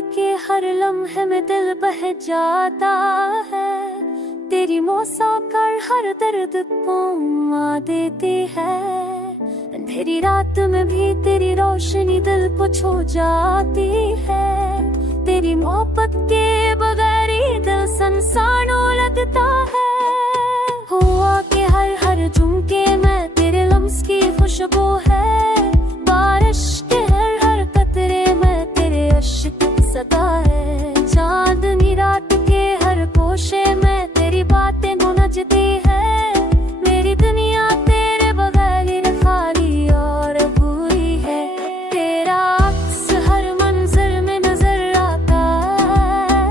के हर लम्हे में दिल बह जाता है। तेरी मुस्कान हर दर्द को मां देती है। अंधेरी रात में भी तेरी रोशनी दिल को छू जाती है। तेरी मोहब्बत के बगैर ही दिल संसारों लगता है। हुआ के हर झुमके में तेरे लम्स की खुशबू है। बारिश के हर कतरे में तेरे अश्क सदा है। चांदनी रात के हर कोशे में तेरी बातें गूंजती है। मेरी दुनिया तेरे बगैर खाली और पूरी है। तेरा अक्स हर मंजर में नजर आता है।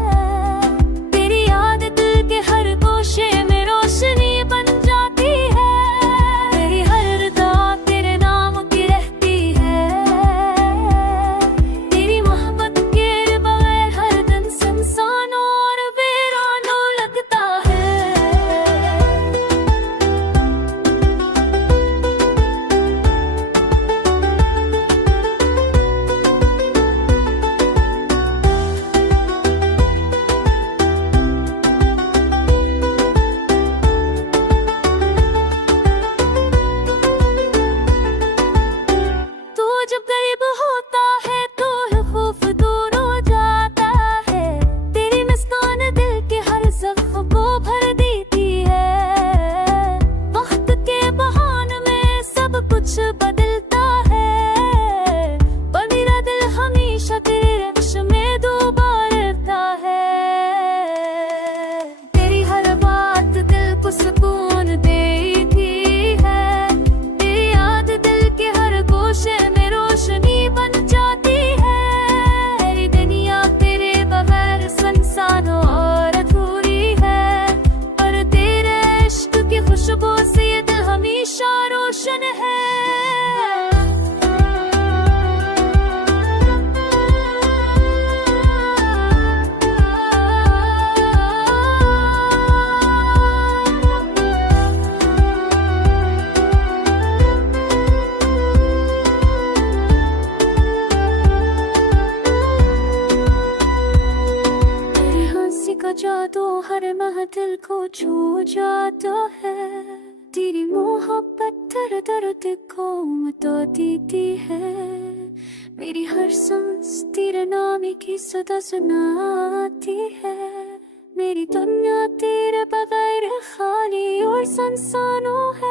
तेरी याद दिल के हर गोशे में रोशनी बन जाती है। तेरी हर दुआ तेरे नाम की रहती है। तेरी मोहब्बत के बगैर हर दिन सुनसान और वीराना लगता है। तू जब करीब होता है तो खौफ दूर हो जाता है। तेरी मुस्कान दिल के हर जख्म को भर देती है। वक्त के बहाने में सब कुछ बदलता है। पर मेरा दिल हमेशा तेरे रक्श में डूबा रहता है। तेरी हर बात दिल को सुकून देती है। तेरी याद दिल के हर गोशे में रोशनी बन जाती है। मेरी दुनिया तेरे बगैर सुनसान और अधूरी है। पर तेरे इश्क की खुशबू से ये दिल हमेशा रोशन है। तेरी हंसी का जादू हर महफिल को छू जाता है। तेरी मोहब्बत दर दर्द को मिटा देती है। मेरी हर सांस तेरे नाम की सदा सुनाती है। मेरी दुनिया तेरे बगैर खाली और सुनसान है।